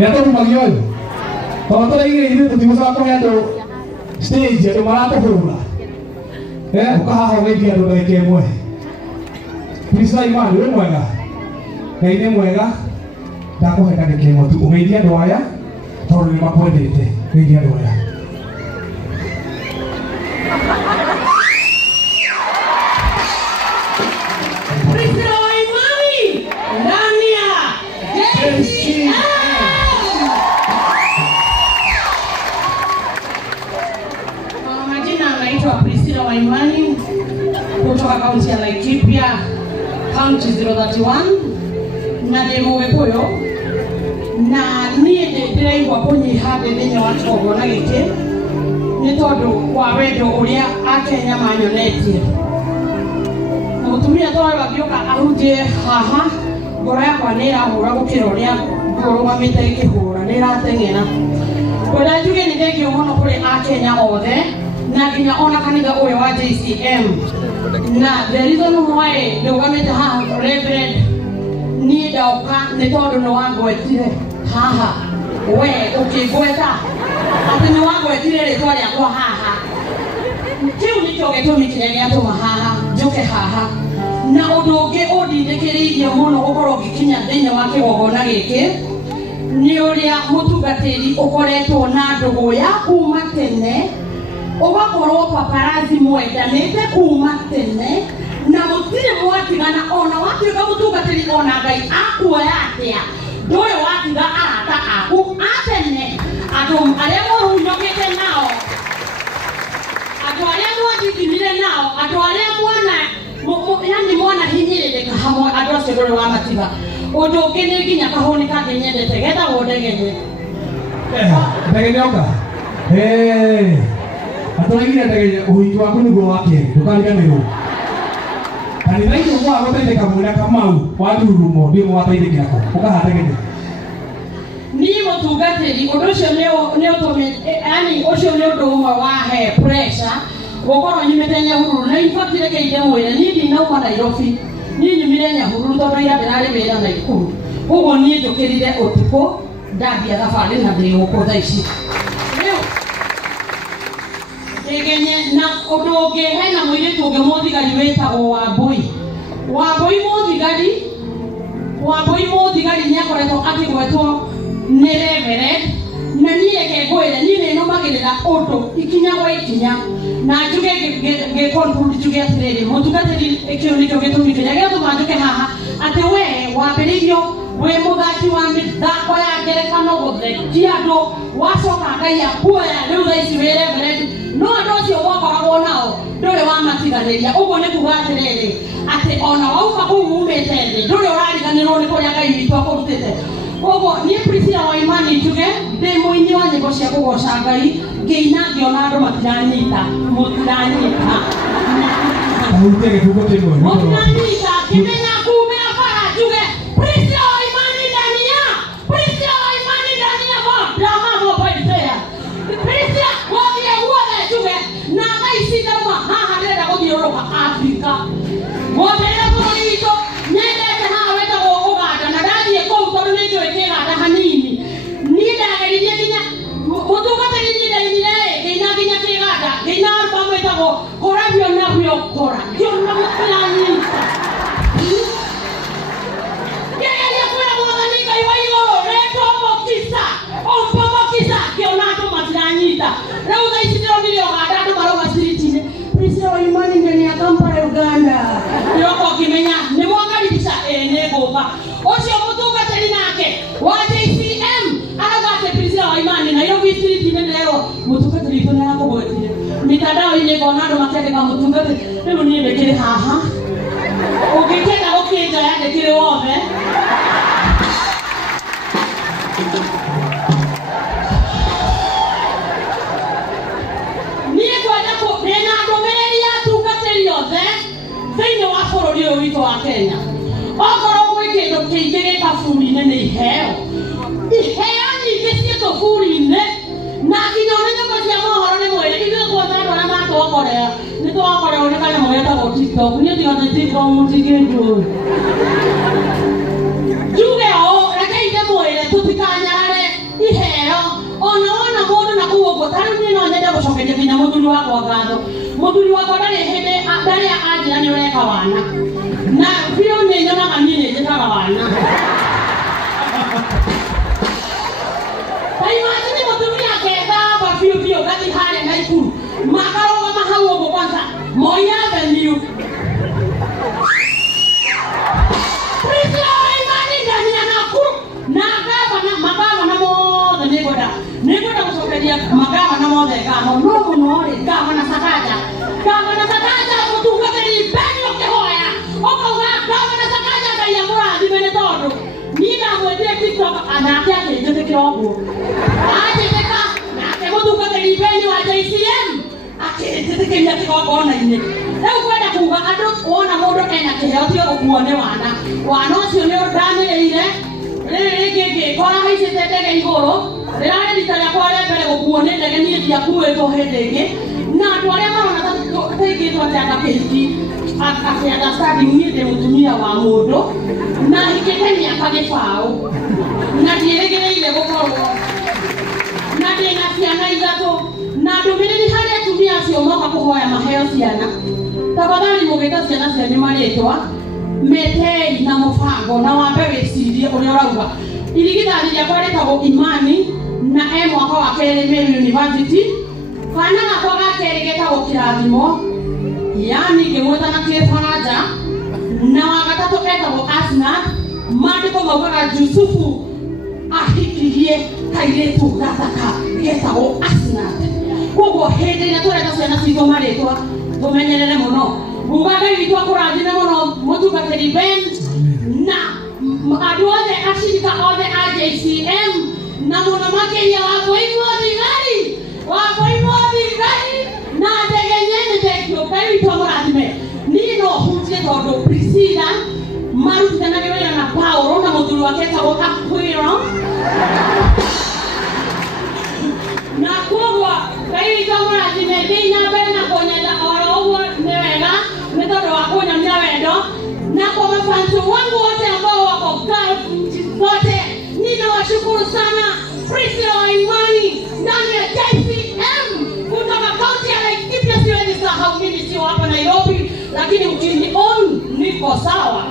Nĩatũ magio tondũ tũraigire ithuĩ tũtigũcoka kũhe andũ stage andũ maratũhũra ũkahaha ũgeithia andũ ndagĩka ĩmwe. Prissila Imani wĩ mwega, Ngai nĩ mwega, ndakũhe ndagĩka ĩmwe tu ũgeithie andũ aya tondũ nĩ makwendete. Geithia andũ aya. Prissila Imani ndani ya Prissila Imani kutoka kaunti ya Laikipia, kaunti 031 na demo wepoyo na niĩ ndĩraigua kũnyiha thĩinĩ wa kĩgongona gĩkĩ nĩ tondũ wa wendo ũrĩa Akenya manyonetie. Mũtumia twarĩ agĩũka ahunjie haha, ngoro yakwa nĩ ĩrahũra gũkĩra ũrĩa ngũrũgamĩte ĩkĩhũra, nĩ ĩrateng'era. Kwenda njuge nĩ thengio mũno kũrĩ Akenya othe na nginya ona kanitha ũyũ wa JCM. Na the reason why ndũgamĩte haha Reverend niĩ ndoka nĩ tondũ nĩ wangwetire haha we ũkĩngweta atĩ nĩ wangwetire rĩtwa rĩakwa haha. Kĩu nĩkĩo gĩtũmi kĩrĩa gĩatũma haha njũke haha, na ũndũ ũngĩ ũndindĩkĩrĩirie mũno gũkorwo ngĩkinya thĩinĩ wa kĩgongona gĩkĩ nĩ ũrĩa mũtungatĩri ũkoretwo na ndũgũ ya kuma tene, ũgakorwo paparazi mwendanĩte kuma tene na mũtirĩ mwatigana ona watuĩka mũtungatĩri ona Ngai akuoya atĩa ndũrĩ watiga arata aku atene, andũ arĩa mũhunyũkĩte nao, andũ arĩa mwathithimire nao, andũ arĩa yani mwana hinyĩrĩrĩka hamwe, andũ acio ndũrĩ wamatiga. Ũndũ ũngĩ nĩ nginya kahũni kangĩ nyendete getagwo ndegenye. Ndegenye oka atũraigire ndegenye ũhiki waku nĩguo wake ndũkariganĩrwo. Kanitha icio kwa gũteithĩka mwĩra Kamau wa Ndurumo nĩ mwateithĩkĩra ũkaha ndegenye. Niĩ mũtungatĩri ũndũ ũcio nĩ ũtũmĩte, yani ũcio nĩ ũndũ ũmwe wahe pressure gũkorwo nyumĩte Nyahururu, na ibatire kĩinde mwĩra niĩ ndinauma Nairobi, niĩ nyumire Nyahururu tondũ ira ndĩrarĩ wĩra Naikuru, ũguo niĩ njũkĩrire ũtukũ ndathiĩ thabarĩ na ndĩ gũkũ thaa ici. Ndegenye na ũndũ ũngĩ hena mũirĩtu ũngĩ mũthigari wĩtagwo Wambui mũthigari nĩ akoretwo akĩgwetwo nĩ Reverend, na niĩ ngĩngwĩra niĩ nĩ nũmagĩrĩra ũndũ ikinya gwa ikinya, na njuge ngĩconclude njuge atĩrĩrĩ, mũtungatĩri kĩu nĩkĩo gĩtũmi kĩrĩa gĩatũma njũke haha, atĩ we wambĩrĩirio wĩ mũthaki wa mĩthako ya ngerekano gũthekia andũ, wacoka Ngai akuoya rĩu thaa ici wĩ Reverend, no andũ acio wakoragwo nao ndũrĩ wamatiganĩria. Ũguo nĩ kuga atĩrĩrĩ atĩ ona wauma kũu umĩte thĩ ndũrĩ ũrariganĩrwo nĩ kũrĩa Ngai witũ akũrutĩte. Ũguo niĩ Prissila Imani njuge ndĩ mũini wa nyĩmbo cia kũgoca Ngai, ngĩina ngĩona andũ mũtiranyita kĩmenya kumĩra bara njuge Prissila Imani ndani ya drama poetry. Prissila gũthiĩ guothe njuge na thaa ici ndauma haha ndĩrenda gũthiũrũrũka Afrika. Gũthĩrĩra bũrũri witũ nyendete haha wĩtagwo Ũganda, na ndathiĩ kũu tondũ nĩ njũĩ Kĩganda hanini. Niĩ ndageririe nginya mũtungatĩri niĩ ndainire ngĩina nginya Kĩganda, ngĩina albamu ĩtagwo kora bio na bio kora ngĩona mũtiranyita. Ngĩgeria kwĩra Mwathani Ngai wa igũrũ ompomokisa ngĩona andũ matiranyita. Rĩu thaa ici ndĩronire Ũganda andũ marauga ciriti-inĩ Prissila Imani ndani ya Kampala Uganda. Nĩũko ngĩmenya nĩ mwakaribisha nĩ ngũka. Ũcio mũtungatĩri nake wa JCM arauga atĩ Prissila Imani Nairobi street-inĩ nĩrerwo mũtungatĩri witũ nĩ arakũgwetire. Mitandao-inĩ ngona andũ makĩandĩka mũtungatĩri, rĩu niĩ ndĩkĩrĩ haha, ũngĩkĩenda gũkĩnjoya ndĩkĩrĩ wothe. Niĩ kwenda ndĩna ndũmĩrĩri ya tungatĩri othe thĩinĩ wa bũrũri ũyũ witũ wa Kenya. Okorwo gwĩ kĩndũ kĩingĩ gĩkaburi-inĩ nĩ iheo nyingĩ ciĩtwo buri-inĩ, na nginya ona nyũmba cia mohoro nĩ mwĩre ithuĩ tuothe andũ arĩa matwakorera nĩ twakorerwo nĩ kanyamũ getagwo TikTok. Niĩ tigatĩ TikTok mũtingĩnjũĩ. Njuge ũũ reke ithe mwĩre tũtikanyarare gucokeria nginya muthuri wakwa ngatho muthuri wakwa ndari anjira ni ureka wana na biũ nĩ nyonaga niĩ nĩ njĩkaga wana imagine mutumia akethamba biũ gathi harĩa Naikuru makarũgama hau ũguo kwanza Moi Avenue Prissila Imani ndani ya Nakuru na magavana mothe nĩngwenda gũcokeria magavana mothe ngatho no mũno rĩ gavana Sakaja mũtungatĩri Beni ũkĩhoya ũkauga gavana Sakaja Ngai amũrathime nĩ tondũ niĩ ndamwendire TikTok anake akĩnjĩtĩkĩra ũguo anjĩtĩka nake mũtungatĩri Beni wa JCM akĩnjĩtĩkĩria kĩgongona-inĩ rĩu kwenda kuga andũ wona mũndũ ena kĩheo tiga gũkuo nĩ wana ũcio nĩ ũndanĩrĩire rĩrĩ rĩngĩ ngĩkora haicĩte ndege igũrũ rĩrarĩ rita rĩakwa rĩa mbere gũkuo nĩ ndege niĩ ndiakuĩtwo hĩndĩ ĩngĩ na andũ arĩa marona taigĩtwo atĩ agakĩhiki akĩ-understanding niĩ ndĩ mũtumia wa mũndũ na hikĩte mĩaka gĩbaũ na ndiĩrĩgĩrĩire gũkorwo na ndĩna ciana ithatũ na ndũmĩrĩri harĩ atumia acio moka kũhoya maheo ciana tafadhali mũgĩta ciana cianyu marĩtwa metei na mũbango na wambe wĩcirie ũrĩa ũrauga irigithathi rĩakwa rĩtagwo Imani na mwaka wa kerĩ Meru University kana gakwa ga kerĩ getagwo kĩrathimo yani ngĩgwĩta na kĩfaranja na wa gatatũ etagwo Asnat maandĩko maugaga Jusufu ahikirie kairĩtu gathaka getagwo Asnat koguo hĩndĩ ĩrĩa tũreta ciana citũ marĩtwa tũmenyerere mũno nguga Ngai witũ akũrathime mũno mũtungatĩri Ben na andũ othe acirika othe a JCM na mũno makĩria wakũimũthigari na ndege nyene thengio Ngai witũ amũrathime niĩ no hunjie tondũ Prissila marutithanagia wĩra na Paulo na mũthuri wake etagwo Aquila na koguo Ngai witũ amũrathime thiĩ na mbere na kũnyenda oro ũguo nĩ wega nĩ tondũ wa kũnyonia wendo na kwa mafansi wangu wote ambao wako Gulf nchi zote ninawashukuru sana Prissila wa Imani ndani ya JCM kutoka kaunti ya Laikipia. Siwezi sahau mimi sio hapa Nairobi lakini mjini on niko sawa.